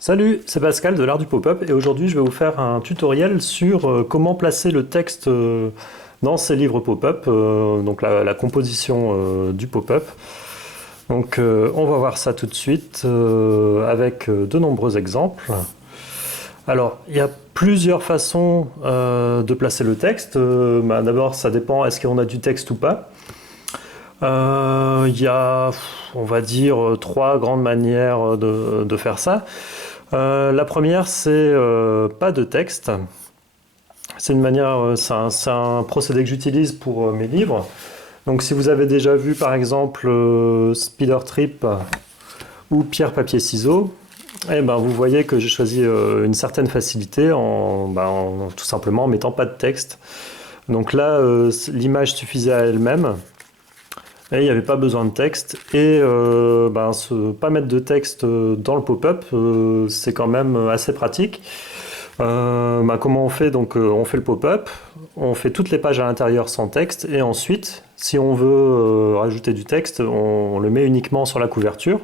Salut, c'est Pascal de l'Art du Pop-up et aujourd'hui je vais vous faire un tutoriel sur comment placer le texte dans ces livres pop-up, donc la composition du pop-up. Donc on va voir ça tout de suite avec de nombreux exemples. Alors il y a plusieurs façons de placer le texte. D'abord ça dépend, est-ce qu'on a du texte ou pas. Il y a, on va dire, trois grandes manières de faire ça. La première, c'est pas de texte. C'est une manière, c'est un procédé que j'utilise pour mes livres. Donc, si vous avez déjà vu, par exemple, Spider Trip ou Pierre, papier, ciseaux, eh ben, vous voyez que j'ai choisi une certaine facilité en tout simplement en mettant pas de texte. Donc là, l'image suffisait à elle-même. Et il n'y avait pas besoin de texte. Et pas mettre de texte dans le pop-up, c'est quand même assez pratique. Comment on fait? Donc, on fait le pop-up, on fait toutes les pages à l'intérieur sans texte, et ensuite, si on veut rajouter du texte, on le met uniquement sur la couverture.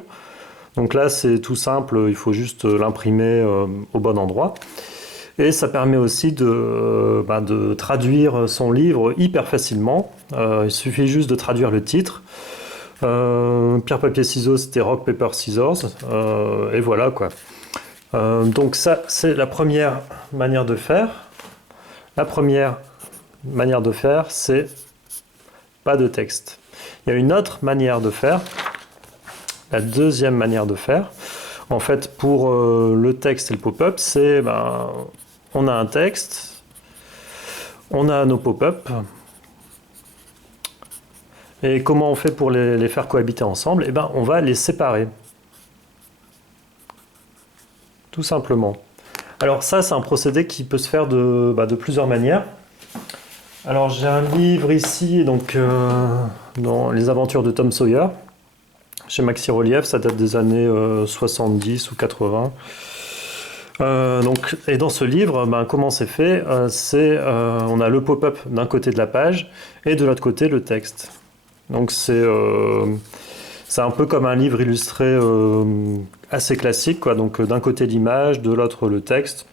Donc là, c'est tout simple, il faut juste l'imprimer au bon endroit. Et ça permet aussi de traduire son livre hyper facilement. Il suffit juste de traduire le titre. Pierre, papier, ciseaux, c'était rock, paper, scissors. Et voilà quoi. Donc ça, c'est la première manière de faire. La première manière de faire, c'est pas de texte. Il y a une autre manière de faire. La deuxième manière de faire. En fait, pour le texte et le pop-up, c'est... on a un texte, on a nos pop-up, et comment on fait pour les faire cohabiter ensemble? On va les séparer. Tout simplement. Alors ça, c'est un procédé qui peut se faire de plusieurs manières. Alors j'ai un livre ici, donc dans Les aventures de Tom Sawyer, chez Maxi Relief, ça date des années 70 ou 80. Et dans ce livre, comment c'est fait? On a le pop-up d'un côté de la page et de l'autre côté le texte. Donc c'est un peu comme un livre illustré assez classique, quoi. Donc d'un côté l'image, de l'autre le texte.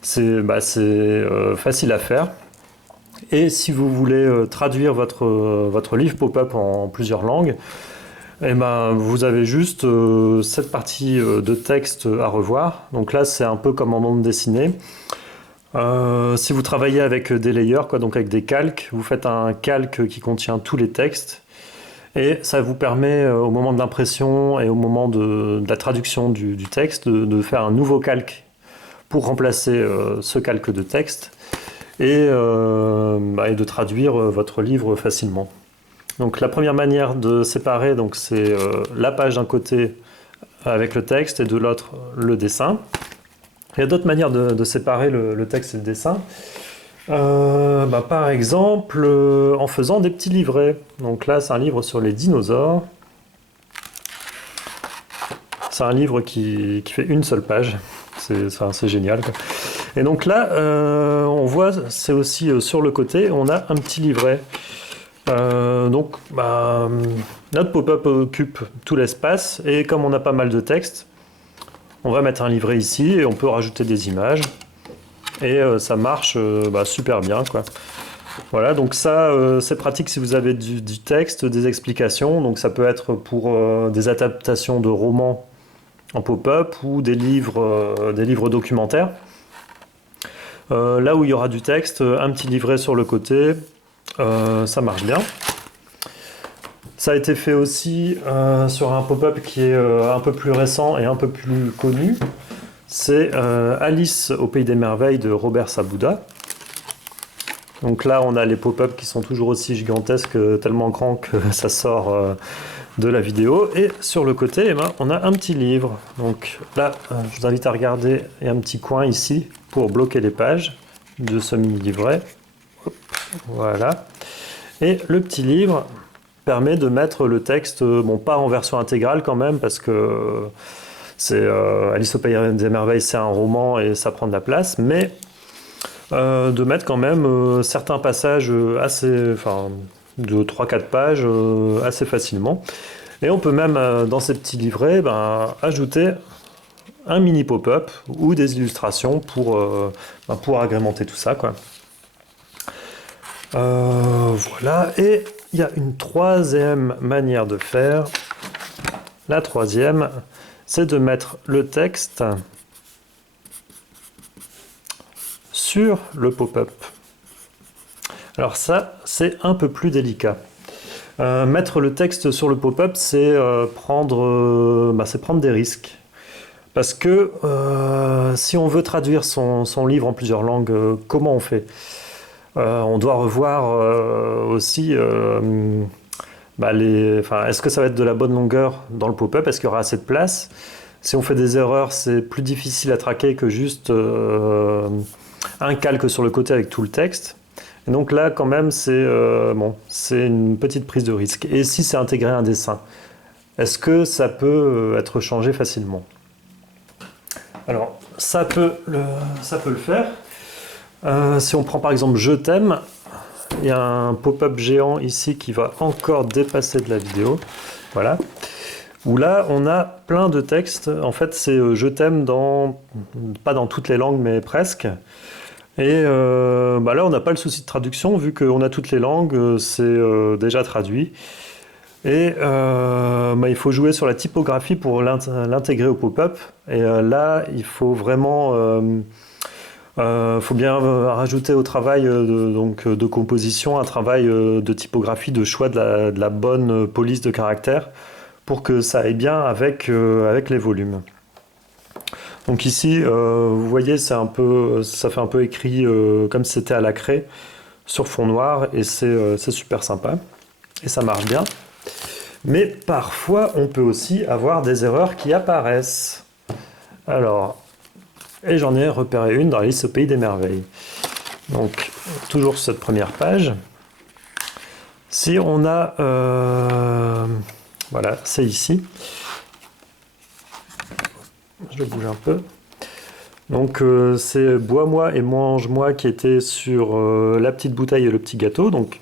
C'est facile à faire. Et si vous voulez traduire votre livre pop-up en plusieurs langues, vous avez juste cette partie de texte à revoir. Donc là, c'est un peu comme en bande dessinée. Si vous travaillez avec des layers, donc avec des calques, vous faites un calque qui contient tous les textes. Et ça vous permet, au moment de l'impression et au moment de la traduction du texte, de faire un nouveau calque pour remplacer ce calque de texte et de traduire votre livre facilement. Donc la première manière de séparer, c'est la page d'un côté avec le texte et de l'autre le dessin. Il y a d'autres manières de séparer le texte et le dessin. Par exemple, en faisant des petits livrets. Donc là, c'est un livre sur les dinosaures. C'est un livre qui fait une seule page. C'est génial, quoi. Et donc là, on voit, c'est aussi sur le côté, on a un petit livret. Notre pop-up occupe tout l'espace et comme on a pas mal de texte, on va mettre un livret ici et on peut rajouter des images et ça marche super bien, quoi. Voilà, donc ça c'est pratique si vous avez du texte, des explications. Donc ça peut être pour des adaptations de romans en pop-up ou des livres documentaires. Là où il y aura du texte, un petit livret sur le côté. Ça marche bien. Ça a été fait aussi sur un pop-up qui est un peu plus récent et un peu plus connu. C'est Alice au Pays des Merveilles de Robert Sabouda. Donc là, on a les pop-up qui sont toujours aussi gigantesques, tellement grands que ça sort de la vidéo. Et sur le côté, on a un petit livre. Donc là, je vous invite à regarder, il y a un petit coin ici pour bloquer les pages de ce mini-livret. Voilà. Et le petit livre permet de mettre le texte, pas en version intégrale quand même, parce que c'est Alice au Pays des Merveilles, c'est un roman et ça prend de la place, mais de mettre quand même certains passages de 3-4 pages assez facilement. Et on peut même, dans ces petits livrets, ajouter un mini pop-up ou des illustrations pour agrémenter tout ça, quoi. Voilà, et il y a une troisième manière de faire. La troisième, c'est de mettre le texte sur le pop-up. Alors ça, c'est un peu plus délicat. Mettre le texte sur le pop-up, c'est prendre des risques. Parce que si on veut traduire son livre en plusieurs langues, comment on fait? On doit revoir aussi est-ce que ça va être de la bonne longueur dans le pop-up? Est-ce qu'il y aura assez de place? Si on fait des erreurs, c'est plus difficile à traquer que juste un calque sur le côté avec tout le texte. Et donc là, quand même, c'est une petite prise de risque. Et si c'est intégré à un dessin, est-ce que ça peut être changé facilement? Alors, ça peut le faire. Si on prend par exemple Je t'aime, il y a un pop-up géant ici qui va encore dépasser de la vidéo. Voilà. Où là, on a plein de textes. En fait, c'est Je t'aime pas dans toutes les langues, mais presque. Et là, on n'a pas le souci de traduction, vu qu'on a toutes les langues, c'est déjà traduit. Et il faut jouer sur la typographie pour l'intégrer au pop-up. Et là, il faut vraiment... faut bien rajouter au travail de composition un travail de typographie, de choix de la bonne police de caractères pour que ça aille bien avec les volumes. Donc ici, vous voyez, ça fait un peu écrit comme si c'était à la craie sur fond noir et c'est super sympa et ça marche bien. Mais parfois, on peut aussi avoir des erreurs qui apparaissent. Alors, et j'en ai repéré une dans la liste au Pays des Merveilles. Donc, toujours sur cette première page. Si on a... voilà, c'est ici. Je le bouge un peu. Donc, c'est Bois-moi et mange-moi qui était sur la petite bouteille et le petit gâteau. Donc,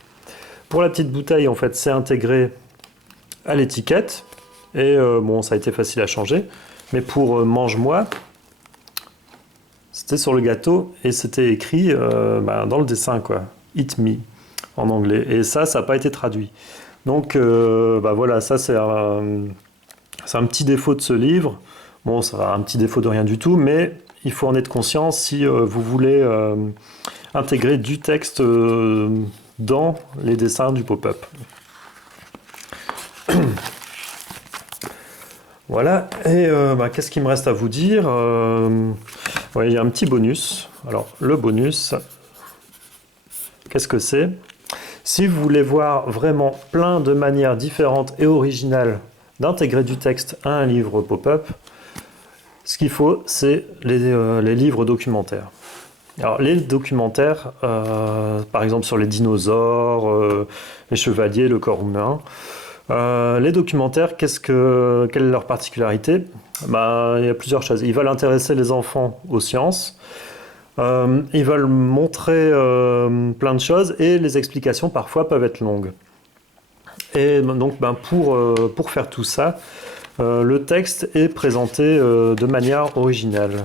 pour la petite bouteille, en fait, c'est intégré à l'étiquette. Et ça a été facile à changer. Mais pour mange-moi... c'était sur le gâteau et c'était écrit dans le dessin, quoi. Eat me en anglais. Et ça n'a pas été traduit. Donc voilà, ça c'est un petit défaut de ce livre. Bon, c'est un petit défaut de rien du tout, mais il faut en être conscient si vous voulez intégrer du texte dans les dessins du pop-up. Voilà, et qu'est-ce qu'il me reste à vous dire? Ouais, il y a un petit bonus. Alors, le bonus, qu'est-ce que c'est? Si vous voulez voir vraiment plein de manières différentes et originales d'intégrer du texte à un livre pop-up, ce qu'il faut, c'est les livres documentaires. Alors, les documentaires, par exemple sur les dinosaures, les chevaliers, le corps humain, les documentaires, quelle est leur particularité? Il y a plusieurs choses. Ils veulent intéresser les enfants aux sciences, ils veulent montrer plein de choses et les explications parfois peuvent être longues. Et donc pour faire tout ça, le texte est présenté de manière originale.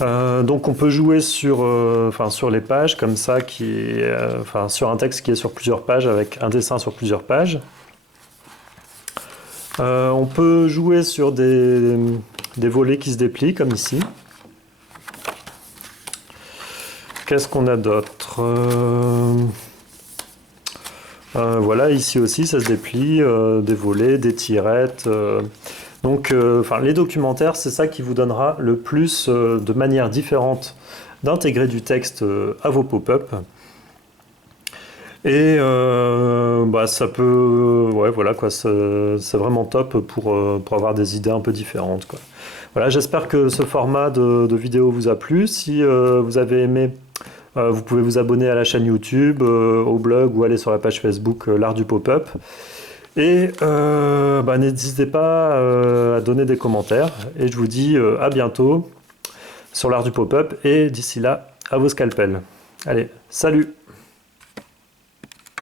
Donc on peut jouer sur les pages comme ça, sur un texte qui est sur plusieurs pages avec un dessin sur plusieurs pages. On peut jouer sur des volets qui se déplient, comme ici. Qu'est-ce qu'on a d'autre? Voilà, ici aussi, ça se déplie, des volets, des tirettes. Donc, les documentaires, c'est ça qui vous donnera le plus de manières différentes d'intégrer du texte à vos pop-up. Et ça peut, voilà quoi, c'est vraiment top pour avoir des idées un peu différentes, quoi. Voilà, j'espère que ce format de vidéo vous a plu. Si vous avez aimé, vous pouvez vous abonner à la chaîne YouTube, au blog ou aller sur la page Facebook l'art du pop-up. Et n'hésitez pas à donner des commentaires. Et je vous dis à bientôt sur l'art du pop-up. Et d'ici là, à vos scalpels. Allez, salut!